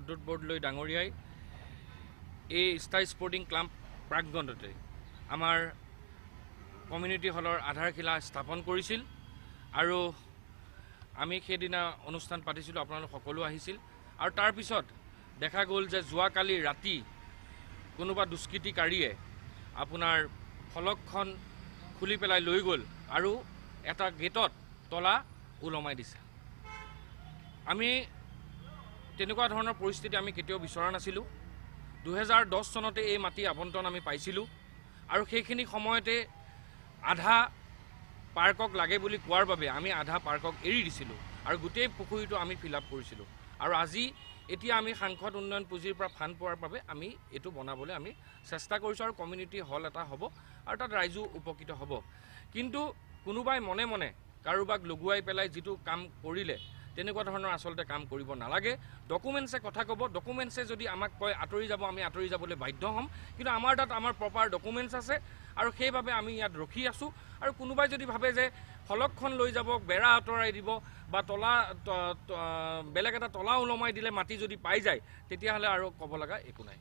সদুত বৰদলৈ ডাঙৰীয়াই এই star sporting club প্ৰাংগণতে আমাৰ কমিউনিটি হলৰ আধাৰশিলা স্থাপন কৰিছিল আৰু আমি সেইদিনা অনুষ্ঠান পাতিছিলোঁ আপোনালোক সকলো আহিছিল আৰু তাৰ পিছত দেখা গ'ল যে যোৱাকালি ৰাতি কোনোবা দুষ্কৃতিকাৰীয়ে আপোনাৰ ফলকখন খুলি পেলাই লৈ গ'ল আৰু এটা গেটত তলা ওলমাই দিছে আমি তেনেকুৱা ধৰণৰ পৰিস্থিতি আমি কেতিয়াও বিচৰা নাছিলোঁ 2010 চনতে এই মাটি আবণ্টন আমি পাইছিলোঁ আৰু সেইখিনি সময়তে আধা পাৰ্কক লাগে বুলি কোৱাৰ বাবে আমি আধা পাৰ্কক এৰি দিছিলোঁ আৰু গোটেই পুখুৰীটো আমি ফিল আপ কৰিছিলোঁ আৰু আজি এতিয়া আমি সাংসদ উন্নয়ন পুঁজিৰ পৰা ফাণ্ড পোৱাৰ বাবে আমি এইটো বনাবলৈ আমি চেষ্টা কৰিছোঁ আৰু কমিউনিটি হল এটা হ'ব আৰু তাত ৰাইজো উপকৃত হ'ব কিন্তু কোনোবাই মনে মনে কাৰোবাক লগুৱাই পেলাই যিটো কাম কৰিলে তেনেকুৱা ধৰণৰ আচলতে কাম কৰিব নালাগে ডকুমেণ্টছে কথা ক'ব ডকুমেণ্টছে যদি আমাক কয় আঁতৰি যাব আমি আঁতৰি যাবলৈ বাধ্য হ'ম কিন্তু আমাৰ তাত আমাৰ প্ৰপাৰ ডকুমেণ্টছ আছে আৰু সেইবাবে আমি ইয়াত ৰখি আছোঁ আৰু কোনোবাই যদি ভাবে যে ফলকখন লৈ যাব বেৰা আঁতৰাই দিব বা তলা বেলেগ এটা তলা ওলমাই দিলে মাটি যদি পাই যায় তেতিয়াহ'লে আৰু ক'ব লগা একো নাই